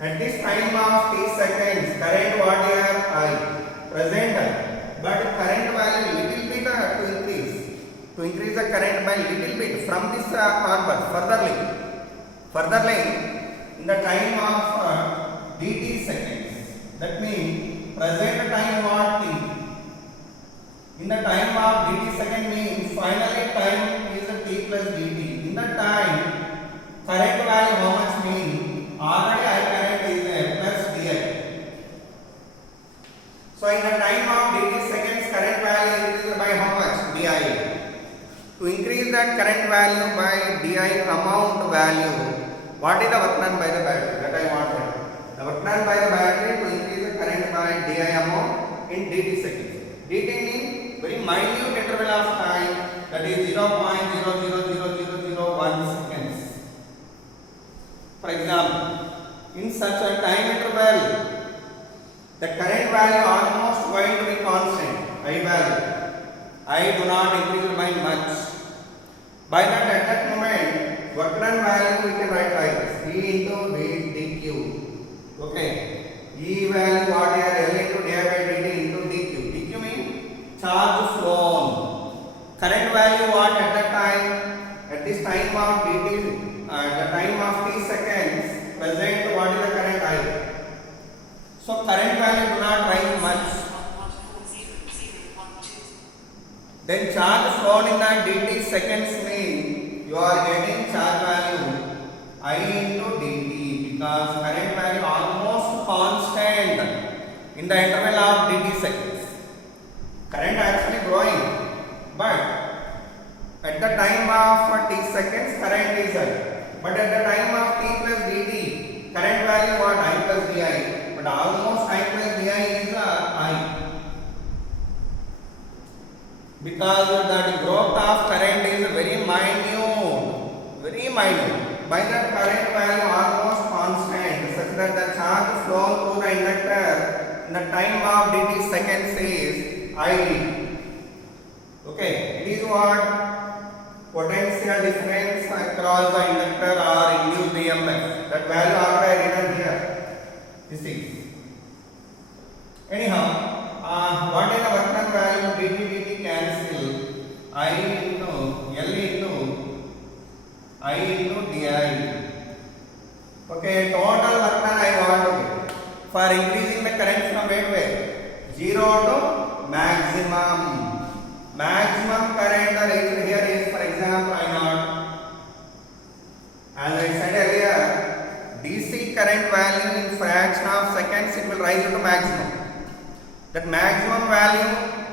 At this time of t seconds, current what here I present, but current value little bit to increase. To increase the current by little bit from this onward, furtherly, in the time of dt seconds. That means present time what t. In the time of dt second means finally time is t plus dt. In the time, current value how much means already I current is plus di. So in the time of dt seconds, current value increased by how much? Di. To increase that current value by di amount value, what is the work done by the battery? That I wanted. The work done by the battery to increase the current by di amount in dt seconds. dt means very minute interval of time, that is 0.000001 seconds. For example, in such a time interval, the current value almost going to be constant, I value. I do not increase by much. By that, at that moment, work done value we can write like this: E into V dq. Okay. E value what here L into di by dt into dq. dq means charge flown. Current value what at that time? At this time of dt, the time of t seconds, present what is the current I? So current value do not rise much. Then charge flown in the dt seconds mean you are getting charge value I into dt, because current value almost constant in the interval of dt seconds. Current actually growing, but at the time of t seconds current is I. But at the time of t plus dt, current value what? I plus di. But almost I plus di is I. Because that growth of current is very minute, by that current value almost constant, such that the charge flown through the inductor in the time of dt seconds is I. Okay, it is what potential difference across the inductor or induced EMF. That value already written here. This is. Anyhow, what is the work done value? dt cancel. I into L into I into di. Okay, total work done I want to get. For increasing the current from where? 0 to maximum. Maximum current reached here is, for example, I naught. As I said earlier, DC current value in fraction of seconds it will rise to maximum. That maximum value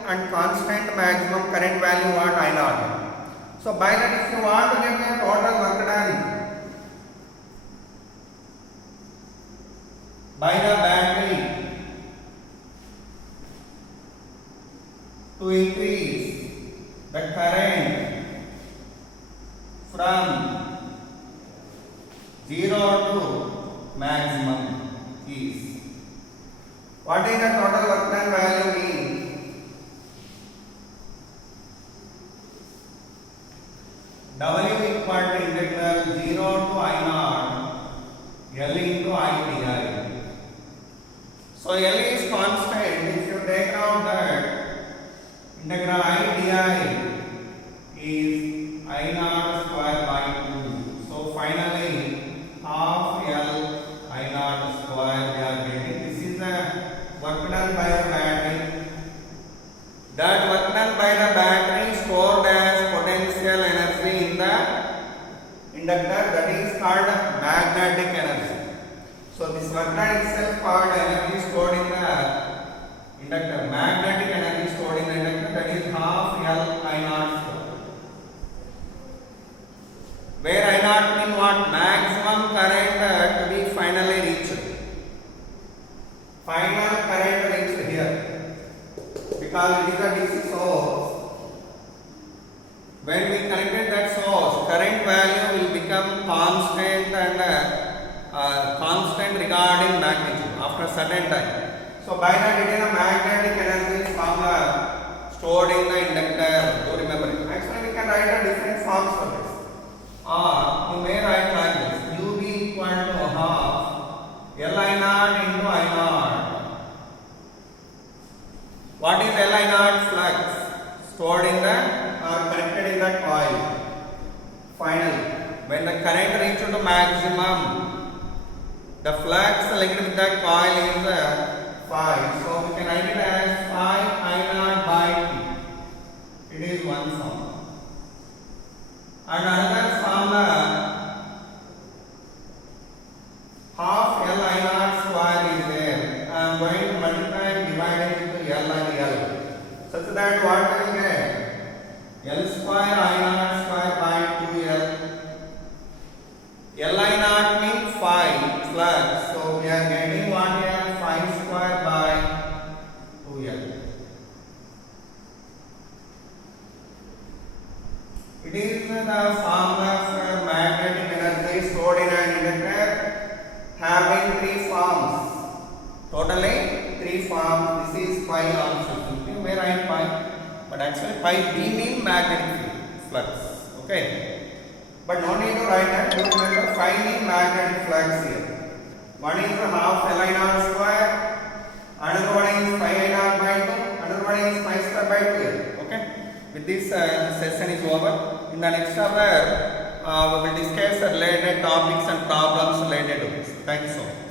and constant maximum current value what I naught. So by that, if you want to get the total work done by the battery to increase the current from 0 to maximum is, what is the total work done value mean? W equal to integral 0 to I naught L into I di. So L is constant. If you take out that, integral I di is I naught square by 2. So finally half L I naught square we are getting. This is the work done by the battery. That work done by the battery stored as potential energy in the inductor, that is called magnetic energy. So this work done itself called energy stored in the inductor. Magnetic energy stored in the inductor, that is half L I naught square. Where I naught mean what? Maximum current to be finally reached. Final current reached here. Because it is a DC source. When we connected that source, current value will become constant and constant regarding magnitude after a certain time. So by that, it is a magnetic energy formula stored in the inductor. Do remember it. Actually, we can write a different forms for this. Or you may write like this: UB equal to half Li maximum. The flux linked with that coil is 5. So we can write it as 5 I naught by T. It is one form. And another formula, half L I naught square is there. I am going to multiply and divide it into L and L. Such that what I will get? L square I naught square by 2L. L I naught means 5 flux. So we are getting what here? 5 square by 2L. It is the formula for magnetic energy stored in an inductor having 3 forms. Totally 3 forms. This is pi also. You may write pi, but actually pi B means magnetic flux. Okay. But no need to write that. You remember phi means magnetic flux here. One is the half L I naught square. Another one is pi I naught by 2. Another one is pi square by 2 here. Okay. With this session is over. In the next hour, we will discuss related topics and problems related to this. Thank you so much.